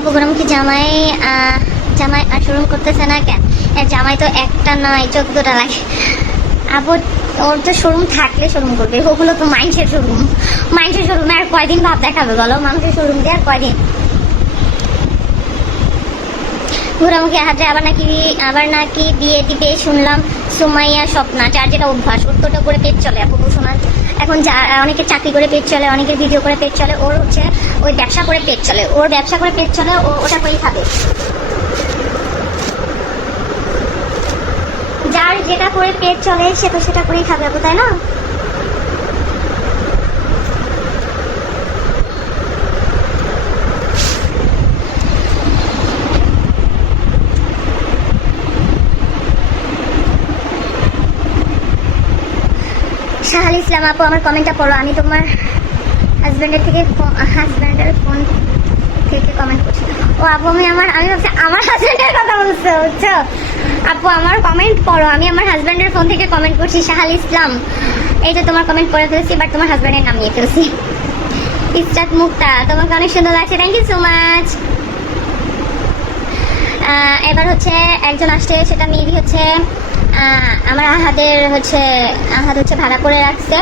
আপু গোরামুখী জামাই জামাই আর শোরুম করতেছে না কেন? জামাই তো একটা নয় 14টা লাগে আপু। ওর তো শোরুম থাকলে শোরুম করবে, ওগুলো তো মাইন্ডসের শোরুমে আর কয়দিন ভাব দেখাবে বলো? মানুষের শোরুম দিয়ে আর কয়দিন? ঘোরামুখী হাতে আবার নাকি দিয়ে দিবে শুনলাম। সুমাইয়া স্বপ্না, যার যেটা অভ্যাস, উত্তরটা করে পেট চলে আপু শোনা। এখন অনেকের চাকরি করে পেট চলে, অনেকের ভিডিও করে পেট চলে, ওর হচ্ছে ওই ব্যবসা করে পেট চলে, ওর ব্যবসা করে পেট চলে, ওটা করেই খাবে। যার যেটা করে পেট চলে সে তো সেটা করেই খাবে আপু, তাই না? শাহাল ইসলাম আপু, আমার কমেন্টটা পড়ো। আমি তোমার হাজব্যান্ডের ফোন থেকে কমেন্ট করছি। ও আপু আমি ভাবছি আমার হাজব্যান্ডের কথা বলছো, বুঝছো আপু? আমার কমেন্ট পড়ো, আমি আমার হাজব্যান্ডের ফোন থেকে কমেন্ট করছি। শাহাল ইসলাম, এই যে তোমার কমেন্ট পড়ে ফেলছি, বাট তোমার হাজব্যান্ডের নাম নিয়ে ফেলছি। ইসরাত মুক্তা, তোমাকে অনেক সুন্দর লাগছে, থ্যাংক ইউ সো মাচ। এবার হচ্ছে একজন আসছে, সেটা মেবি হচ্ছে আমার আহাদ হচ্ছে ভাড়া করে রাখছে।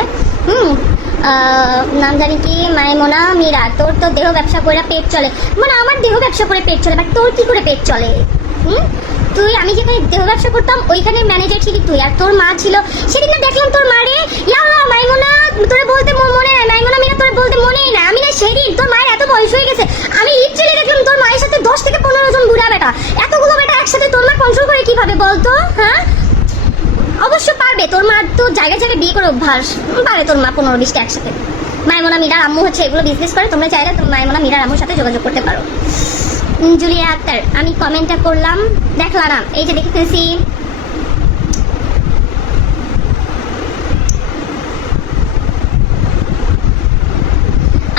নাম জানি কি, মাইমোনা মীরা। তোর তো দেহ ব্যবসা করে পেট চলে, মানে আমার দেহ ব্যবসা করে পেট চলে, বাট তোর কি করে পেট চলে? তুই, আমি যেখানে দেহ ব্যবসা করতাম ওইখানে ম্যানেজার ছিলি তুই, আর তোর মা ছিল। সেদিন না দেখলাম তোর মারে, মাইমোনা তোরে বলতে মনে নাই, মাইমোনা মীরা তোরে বলতে মনেই না। আমি না সেদিন, তোর মায়ের এত বয়স হয়ে গেছে, আমি লিটারালি দেখলাম তোর মায়ের সাথে 10 থেকে 15 জন বুড়া বেটা, এতগুলো বেটা একসাথে তোর মা কন্ট্রোল করে কিভাবে বলতো? হ্যাঁ অবশ্য পারবে, তোর মা তো জায়গায় জায়গায় বিয়ে করে অভ্যাস, পারে তোর মা 15-20টা একসাথে। মাইমোনা মীরার আম্মু হচ্ছে এগুলো বিজনেস করে, তোমরা চাইলে তুমি মাইমোনা মীরার আম্মুর সাথে যোগাযোগ করতে পারো। জুলিয়া আক্তার, আমি কমেন্টটা করলাম, দেখলাম না, এই যে দেখে ফেলছি।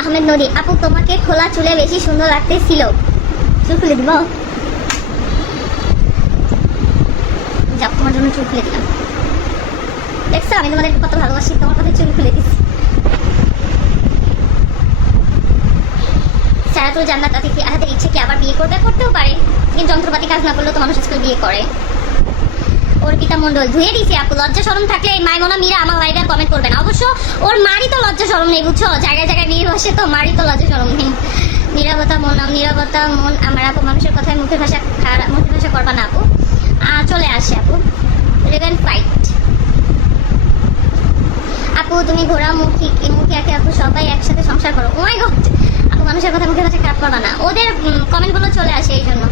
আহমেদ নদী আপু, তোমাকে খোলা চুলে বেশি সুন্দর লাগতেছিল। চুল খুলে দিব? যাও, তোমার জন্য চুল খুলে দিলাম। দেখছো আমি তোমাদের কত ভালোবাসি, তোমার কথা চুল খুলে দিচ্ছি। সারাতুল জান্নাত আতিকি, আহাদের ইচ্ছে কি আবার বিয়ে করবে? করতেও পারে, কিন্তু যন্ত্রপাতি কাজ না করলেও তো মানুষ আজকাল বিয়ে করে। অর্পিতা মন্ডল, ধুয়ে দিছি আপু, লজ্জা শরম থাকলে এই মাইমোনা মীরা আমার লাইভে কমেন্ট করবেন। অবশ্য ওর মারই তো লজ্জা শরম নেই, বুঝছো? জায়গায় জায়গায় বিয়ে বসে তো, মারই তো লজ্জা শরম নেই। নীরবতা মন আমার আপু, মানুষের কথায় মুখের ভাষা করবা না আপু। চলে আসে আপু। রেভেন ফাইট আপু, তুমি ঘোরামুখী আঁকে আপু, সবাই একসাথে সংসার করো। ও মাই গড আপু, মানুষের কথা মুখের ভাষা খারাপ করবা না, ওদের কমেন্টগুলো চলে আসে এই জন্য।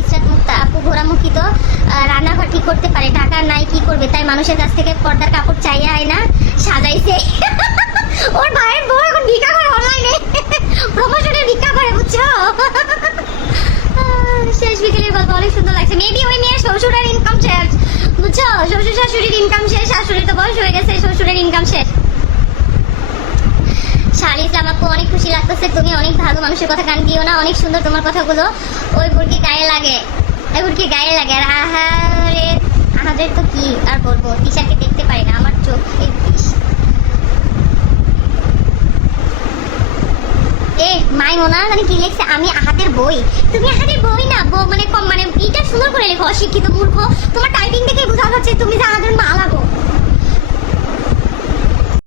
ইসরাত মুক্তা আপু, ঘোরামুখী তো রান্নাঘর ঠিক করতে পারে, টাকা নাই কি করবে, তাই মানুষের কাছ থেকে পর্দার কাপড় চাইয়া আয় না সাজাইছে। ওর ভাইয়ের বউ এখন ভিক্ষা করে অনলাইনে, প্রমোশনের ভিক্ষা করে, বুঝছো? শেষ বিকেলের গল্প অনেক সুন্দর লাগছে। মেবি ওই মেয়ের শ্বশুরের ইনকাম শেষ, বুঝছো? শ্বশুর শাশুড়ির ইনকাম শেষ, শাশুড়ির তো বয়স হয়ে গেছে, শ্বশুরের ইনকাম শেষ। শাহাল ইসলাম আপু, অনেক খুশি লাগতেছে, তুমি অনেক ভালো, মানুষের কথা কান দিও না, অনেক সুন্দর তোমার কথাগুলো, ওই বুড়কি গায়ে লাগে, আর আহাদের তো কি আর বলবো, তিশাকে দেখতে পারি না, আমার চোখে বিষ। মাইমোনা মানে কি লিখছে, আমি আহাদের বই, তুমি আহাদের বই না, মানে কম, মানে এটা সুন্দর করে লেখো, অশিক্ষিত মূর্খ, তোমার টাইপিং দেখে বোঝা যাচ্ছে তুমি যে আহাদের মা লাগো।